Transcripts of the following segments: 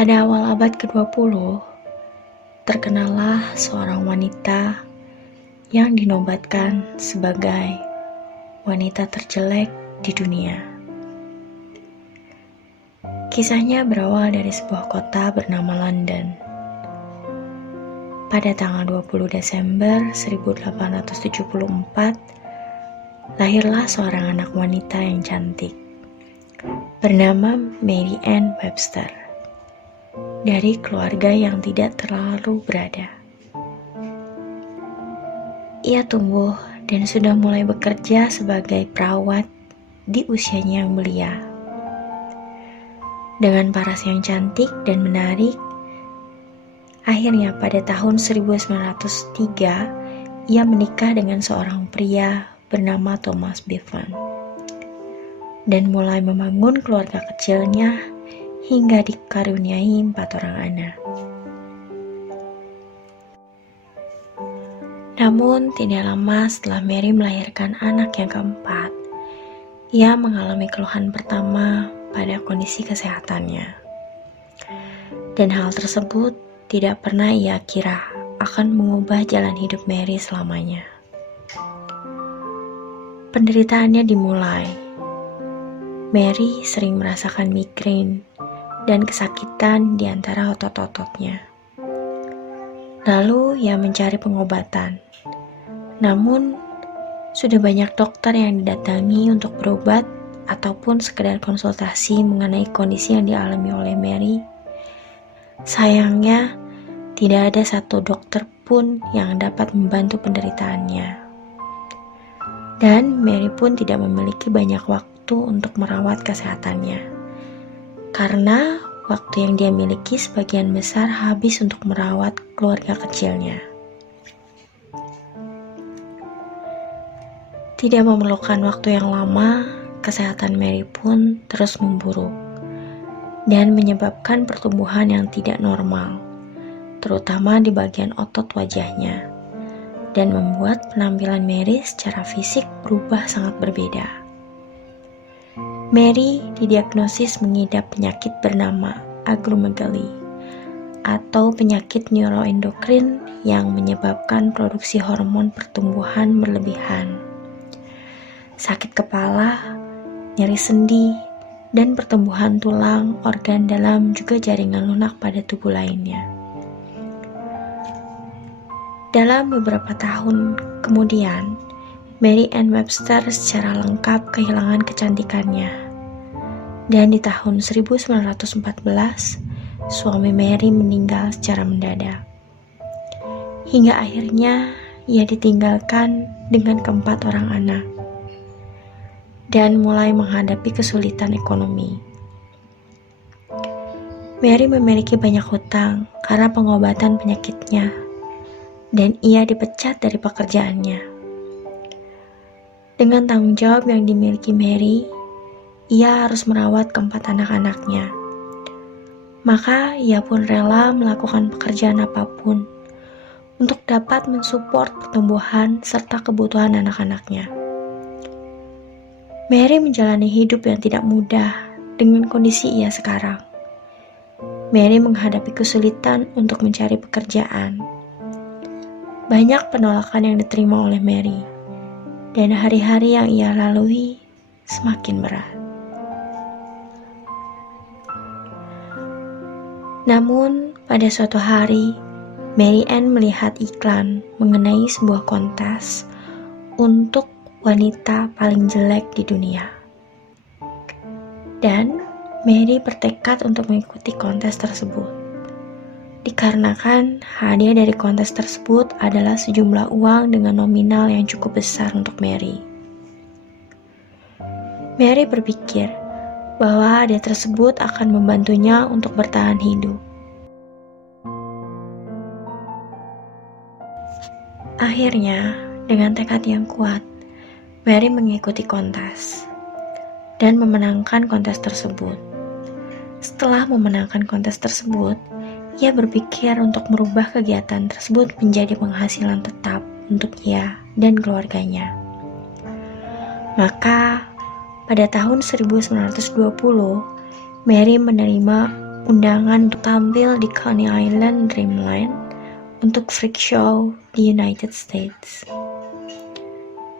Pada awal abad ke-20, terkenallah seorang wanita yang dinobatkan sebagai wanita terjelek di dunia. Kisahnya berawal dari sebuah kota bernama London. Pada tanggal 20 Desember 1874, lahirlah seorang anak wanita yang cantik, bernama Mary Ann Webster, dari keluarga yang tidak terlalu berada. Ia tumbuh dan sudah mulai bekerja sebagai perawat di usianya yang belia. Dengan paras yang cantik dan menarik, akhirnya pada tahun 1903, ia menikah dengan seorang pria bernama Thomas Bevan dan mulai membangun keluarga kecilnya hingga dikaruniai 4 orang anak. Namun tidak lama setelah Mary melahirkan anak yang keempat, ia mengalami keluhan pertama pada kondisi kesehatannya. Dan hal tersebut tidak pernah ia kira akan mengubah jalan hidup Mary selamanya. Penderitaannya dimulai. Mary sering merasakan migrain dan kesakitan di antara otot-ototnya. Lalu ia mencari pengobatan. Namun, sudah banyak dokter yang didatangi untuk berobat ataupun sekedar konsultasi mengenai kondisi yang dialami oleh Mary. Sayangnya, tidak ada satu dokter pun yang dapat membantu penderitaannya. Dan Mary pun tidak memiliki banyak waktu untuk merawat kesehatannya. Karena waktu yang dia miliki sebagian besar habis untuk merawat keluarga kecilnya. Tidak memerlukan waktu yang lama, kesehatan Mary pun terus memburuk dan menyebabkan pertumbuhan yang tidak normal, terutama di bagian otot wajahnya, dan membuat penampilan Mary secara fisik berubah sangat berbeda. Mary didiagnosis mengidap penyakit bernama acromegaly atau penyakit neuroendokrin yang menyebabkan produksi hormon pertumbuhan berlebihan, sakit kepala, nyeri sendi, dan pertumbuhan tulang, organ dalam, juga jaringan lunak pada tubuh lainnya. Dalam beberapa tahun kemudian, Mary Ann Webster secara lengkap kehilangan kecantikannya. Dan di tahun 1914, suami Mary meninggal secara mendadak. Hingga akhirnya ia ditinggalkan dengan keempat orang anak dan mulai menghadapi kesulitan ekonomi. Mary memiliki banyak hutang karena pengobatan penyakitnya, dan ia dipecat dari pekerjaannya. Dengan tanggung jawab yang dimiliki Mary, ia harus merawat keempat anak-anaknya. Maka ia pun rela melakukan pekerjaan apapun untuk dapat mensupport pertumbuhan serta kebutuhan anak-anaknya. Mary menjalani hidup yang tidak mudah dengan kondisi ia sekarang. Mary menghadapi kesulitan untuk mencari pekerjaan. Banyak penolakan yang diterima oleh Mary, dan hari-hari yang ia lalui semakin berat. Namun, pada suatu hari, Mary Ann melihat iklan mengenai sebuah kontes untuk wanita paling jelek di dunia. Dan Mary bertekad untuk mengikuti kontes tersebut. Dikarenakan hadiah dari kontes tersebut adalah sejumlah uang dengan nominal yang cukup besar untuk Mary. Mary berpikir bahwa hadiah tersebut akan membantunya untuk bertahan hidup. Akhirnya, dengan tekad yang kuat, Mary mengikuti kontes dan memenangkan kontes tersebut. Setelah memenangkan kontes tersebut, ia berpikir untuk merubah kegiatan tersebut menjadi penghasilan tetap untuk ia dan keluarganya. Maka, pada tahun 1920, Mary menerima undangan untuk tampil di Coney Island Dreamland untuk freak show di United States.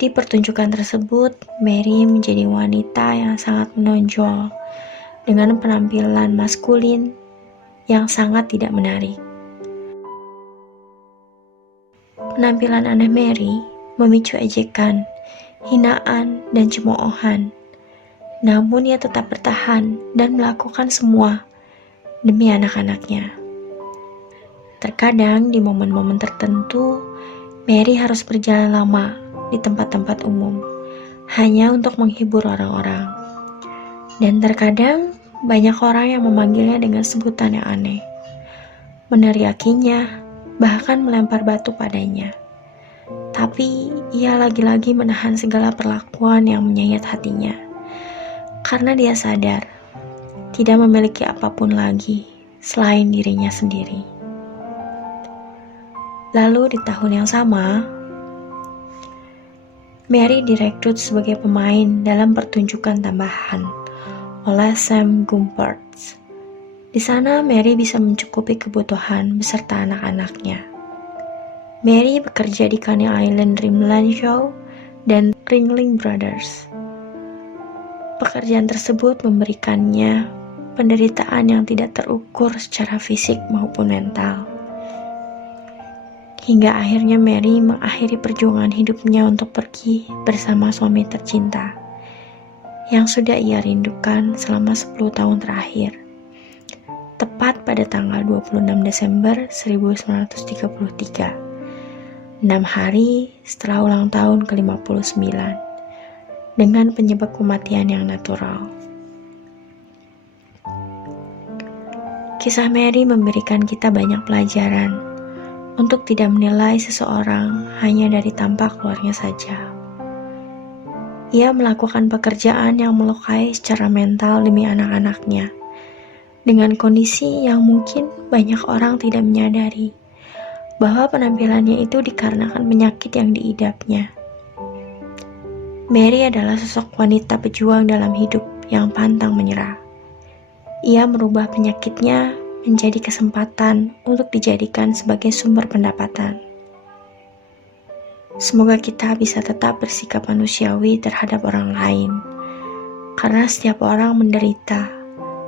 Di pertunjukan tersebut, Mary menjadi wanita yang sangat menonjol dengan penampilan maskulin yang sangat tidak menarik. Penampilan aneh Mary memicu ejekan, hinaan, dan cemoohan. Namun ia tetap bertahan dan melakukan semua demi anak-anaknya. Terkadang di momen-momen tertentu, Mary harus berjalan lama di tempat-tempat umum, hanya untuk menghibur orang-orang. Dan terkadang banyak orang yang memanggilnya dengan sebutan yang aneh, meneriakinya, bahkan melempar batu padanya. Tapi ia lagi-lagi menahan segala perlakuan yang menyayat hatinya, karena dia sadar tidak memiliki apapun lagi selain dirinya sendiri. Lalu di tahun yang sama, Mary direkrut sebagai pemain dalam pertunjukan tambahan oleh Sam Gumpertz. Di sana Mary bisa mencukupi kebutuhan beserta anak-anaknya. Mary bekerja di Coney Island Dreamland Show dan Ringling Brothers. Pekerjaan tersebut memberikannya penderitaan yang tidak terukur secara fisik maupun mental. Hingga akhirnya Mary mengakhiri perjuangan hidupnya untuk pergi bersama suami tercinta yang sudah ia rindukan selama 10 tahun terakhir. Tepat pada tanggal 26 Desember 1933, 6 hari setelah ulang tahun ke-59, dengan penyebab kematian yang natural. Kisah Mary memberikan kita banyak pelajaran untuk tidak menilai seseorang hanya dari tampak luarnya saja. Ia melakukan pekerjaan yang melukai secara mental demi anak-anaknya, dengan kondisi yang mungkin banyak orang tidak menyadari bahwa penampilannya itu dikarenakan penyakit yang diidapnya. Mary adalah sosok wanita pejuang dalam hidup yang pantang menyerah. Ia merubah penyakitnya menjadi kesempatan untuk dijadikan sebagai sumber pendapatan. Semoga kita bisa tetap bersikap manusiawi terhadap orang lain, karena setiap orang menderita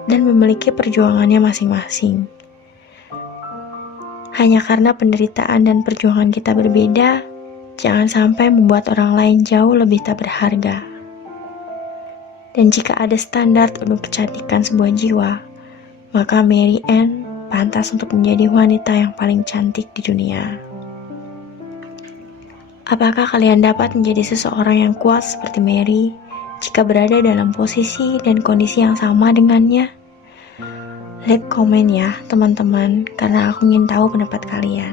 dan memiliki perjuangannya masing-masing. Hanya karena penderitaan dan perjuangan kita berbeda, jangan sampai membuat orang lain jauh lebih tak berharga. Dan jika ada standar untuk kecantikan sebuah jiwa, maka Mary Ann pantas untuk menjadi wanita yang paling cantik di dunia. Apakah kalian dapat menjadi seseorang yang kuat seperti Mary jika berada dalam posisi dan kondisi yang sama dengannya? Leave komen ya teman-teman, karena aku ingin tahu pendapat kalian.